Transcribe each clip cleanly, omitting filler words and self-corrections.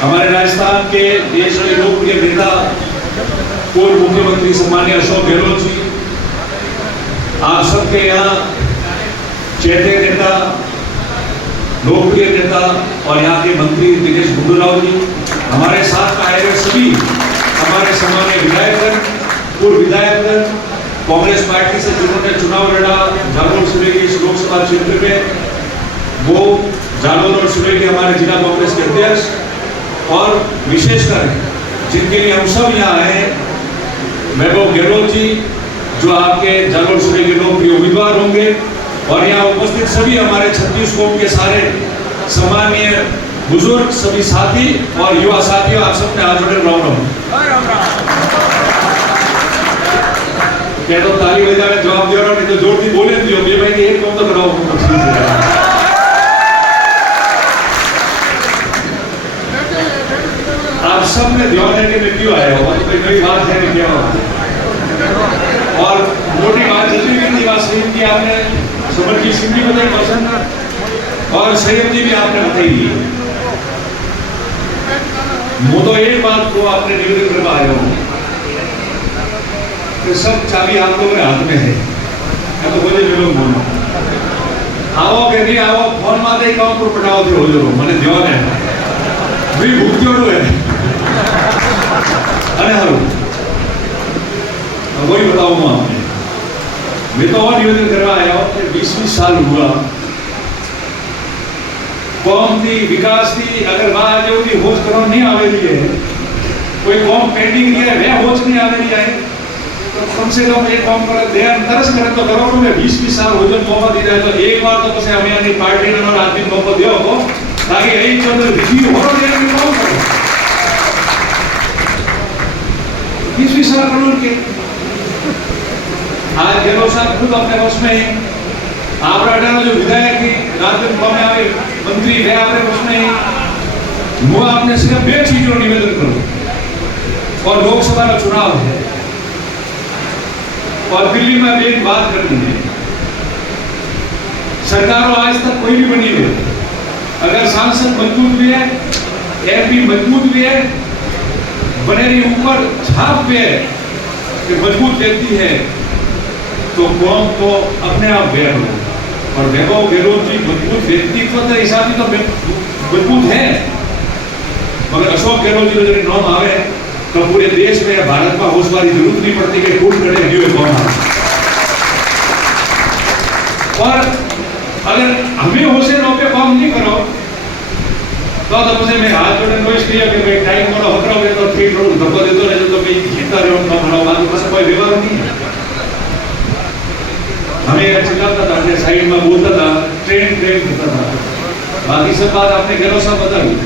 हमारे राजस्थान के देश के लोकप्रिय नेता पूर्व मुख्यमंत्री सम्मान्य अशोक गहलोत जी, आप सबके यहाँ चेते नेता, लोकप्रिय नेता और यहाँ के मंत्री दिनेश गुंडूराव जी, हमारे साथ आए हुए सभी हमारे सम्मान्य विधायकगण, पूर्व विधायकगण, कांग्रेस पार्टी से जिन्होंने चुनाव लड़ा जालोर सूबे के इस लोकसभा क्षेत्र में, वो जालोर और सूबे के हमारे जिला कांग्रेस के अध्यक्ष और विशेषकर जिनके लिए हम सब यहाँ आए, वैभव गहलोत जी जो आपके जालोर सूबे के लोकप्रिय उम्मीदवार होंगे, और यहाँ उपस्थित सभी हमारे छत्तीस कौम के सारे सम्मानीय बुजुर्ग, सभी साथी और युवा साथियों, आप सबने हाथ जोड़े राम। क्या तो ताली बजाने जवाब दे रहा नहीं तो जोरती बोले दियो ये भाई एक काम तो कराओ। आप सब में ध्यान है कि मैं क्यों आया हूँ, तो कोई बात है कि क्या और मोटी बात जल्दी भी नहीं बात सही की आपने समझ की सिंधी बताई पसंद और संयम जी भी आपने बताई दी। वो तो एक बात को आपने निवेदन कर पाया हूँ कि सब चाबी आप लोगों के हाथ में है, मैं तो बोले लोग बोलो आओ के नहीं आओ फोन माते काम पर पटाओ थे हो जो मैंने ध्यान है भी भूख है अरे हारो वही बताऊंगा आपने। मैं तो और निवेदन करवा आया हूँ कि 20 साल हुआ कौम की विकास की अगर बात जो की होश करो नहीं आवेली है, कोई कौम पेंडिंग है वह होश नहीं आवेली है, तो कम से कम एक कौम पर ध्यान तरस करें तो करो में 20 साल हो जो मौका दी जाए तो एक बार तो पसे हमें यानी पार्टी ने और आदमी मौका दियो को ताकि यही जो रिव्यू हो रहा है कौन करो 20 साल करो के आज गहलोत साहब खुद अपने वश में है, आप अठारह जो विधायक है राज्यसभा में आवे मंत्री है आपने वश में है, वो आपने सिर्फ 2 चीजों निवेदन करो और लोकसभा का चुनाव है और दिल्ली में एक बात करनी है, सरकारों आज तक कोई भी बनी हुई अगर सांसद मजबूत भी है, एमपी मजबूत भी है, बनेरी ऊपर छाप पे कि मजबूत व्यक्ति है तो कौम तो अपने आप व्यय हो, और वैभव गहलोत जी मजबूत व्यक्तित्व के हिसाब से तो मजबूत है, मगर अशोक गहलोत जी जब नाम आवे तो पूरे देश में भारत में होशवारी जरूरत नहीं पड़ती कि कौन खड़े हुए कौन आ, और अगर हमें होशे नो पे काम नहीं करो तो मुझे मैं हाथ जोड़े नो इसलिए कि मैं टाइम मोड़ा होता हो तो ठीक रो धक्का देते रहे तो मैं जीता रहो ना बनाओ बात बस कोई व्यवहार नहीं है। हमें यह चिल्लाता था अपने साइड में बोलता था ट्रेन करता था, बाकी सब बात आपने गहलोत साहब बता दी,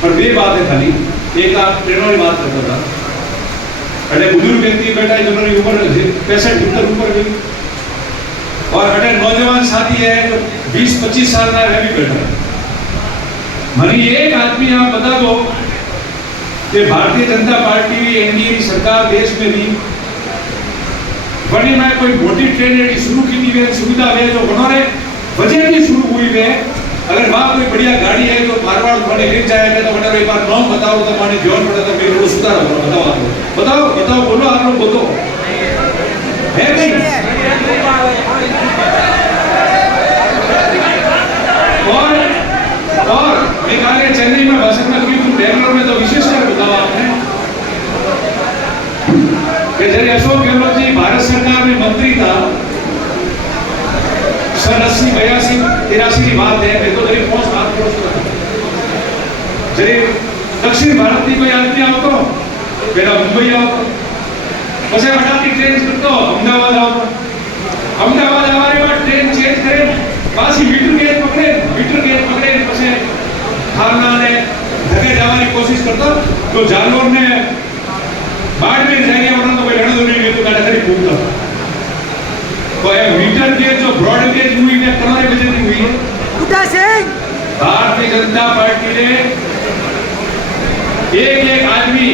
पर वे बात है खाली एक आप ट्रेनों की बात करता था, अरे बुजुर्ग व्यक्ति बैठा है जिन्होंने उम्र 65-70 ऊपर गई और अरे नौजवान साथी है जो 20-25 साल का है भी बैठा है। मनी एक आदमी आप बता दो कि भारतीय जनता पार्टी एनडीए की सरकार देश में थी बड़ी में कोई मोटी ट्रेन शुरू की थी सुविधा है जो उन्होंने वजह की शुरू हुई है, अगर वहां कोई बढ़िया गाड़ी है तो मारवाड़ थोड़े ले जाएगा तो बड़ा एक बार नाम बताओ तो माने जोन पड़ा तो मेरे को सुधार हो बताओ आप बताओ बताओ बोलो आप लोग बोलो है नहीं और मेघालय चेन्नई में भाषण में की बेंगलोर में तो विशेषकर बताओ आपने कि जब अशोक गहलोत जी भारत सरकार में मंत्री था 80-82-83 की बात है, मैं तो जरी पहुंच बात करो जरी दक्षिण भारत की कोई आदमी आओ तो पहला मुंबई आओ પછી બટાટી ટ્રેન કરતો અમદાવાદ આવતો અમદાવાદ આવવાની બાદ ટ્રેન ચેન્જ કરે પાછી મીટર ગેજ પકડે પછી ખારના ને ધકે જવાની કોશિશ કરતો તો જાલોર ને બાડમેર જાગે વડો તો કોઈ લડો નહીં તો કાઢે ખરી પૂછતો तो ये मीटर गेज जो ब्रॉड गेज हुई है तुम्हारे वजह नहीं हुई है उठा सिंह भारतीय जनता पार्टी ने एक आदमी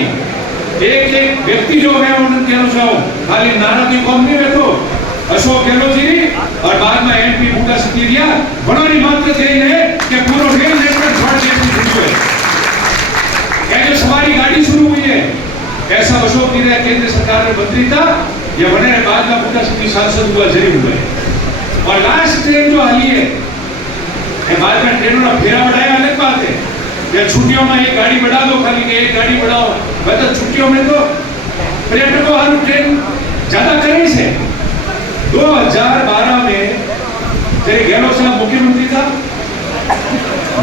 एक व्यक्ति जो है उन्होंने कहना चाहो खाली नारा की कौम नहीं बैठो अशोक गहलोत जी और बाद में एमपी बूटा सिटीरिया बनानी मात्र यही है कि पूरा रेल नेटवर्क ब्रॉड गेज में जुड़ी है मंत्री था या बने बाद में पूरा सिटी सांसद हुआ जरूर हुए। और लास्ट ट्रेन जो हाली है बाद में ट्रेनों का फेरा बढ़ाया अलग बात है, या छुट्टियों में एक गाड़ी बढ़ा दो, खाली के एक गाड़ी बढ़ाओ, मतलब छुट्टियों में तो पर्यटकों वाली ट्रेन ज्यादा करे से। 2012 में जब गहलोत साहब मुख्यमंत्री था,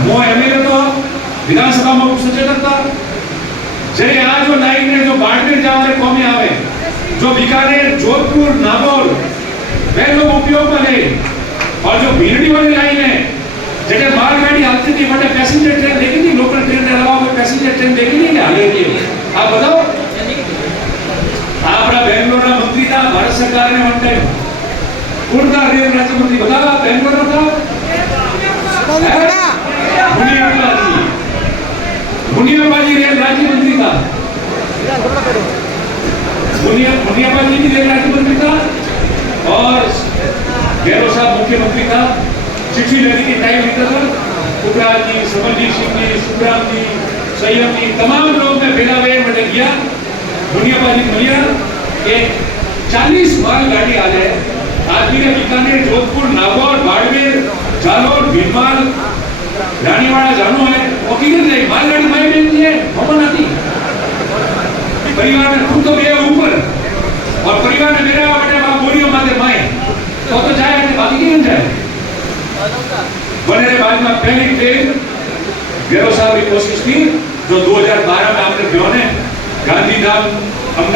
मैं एमएलए तो विधानसभा में उपसचेतक था, जय आज वो लाइन है जो बाड़मेर जाने कौमी आवे, जो बीकानेर, जोधपुर, नागौर वे लोग उपयोग में ले, और जो भीलड़ी वाली लाइन है जगह मालगाड़ी आती थी, बड़े पैसेंजर ट्रेन देखी थी, लोकल ट्रेन के अलावा कोई पैसेंजर ट्रेन देखी नहीं क्या? आप बताओ। आप बेंगलोर का मंत्री था, भारत सरकार ने वन टाइम कौन था रेल राज्य मंत्री बताओ, बेंगलोर में था मुनियापा जी रेल राज्य मंत्री था, मुनियापा जी भी रेल राज्य मंत्री था, और गहलोत साहब मुख्यमंत्री था। चिट्ठी लगी थी, टाइम लिखा था, कुबरा जी, समरजीत सिंह जी, सुखराम जी, संयम जी, तमाम लोग ने भेजा हुए मैंने किया। मुनियापा जी भैया एक 40 माल गाड़ी आ जाए, आदमी ने बीकानेर, जोधपुर, नागौर, बाड़मेर, जालोर, भीलवाल, रानीवाड़ा जानो है, वो किधर जाए? मालगाड़ी माई बेचती है, भवन आती परिवार में खुद तो गया ऊपर, और परिवार में मेरा बेटा वहां बोरियों माते माए तो जाए, बाकी क्यों जाए? बने बाद में पहली ट्रेन गहलोत साहब की कोशिश की जो 2012 में आपने क्यों ने गांधीधाम अहमदाबाद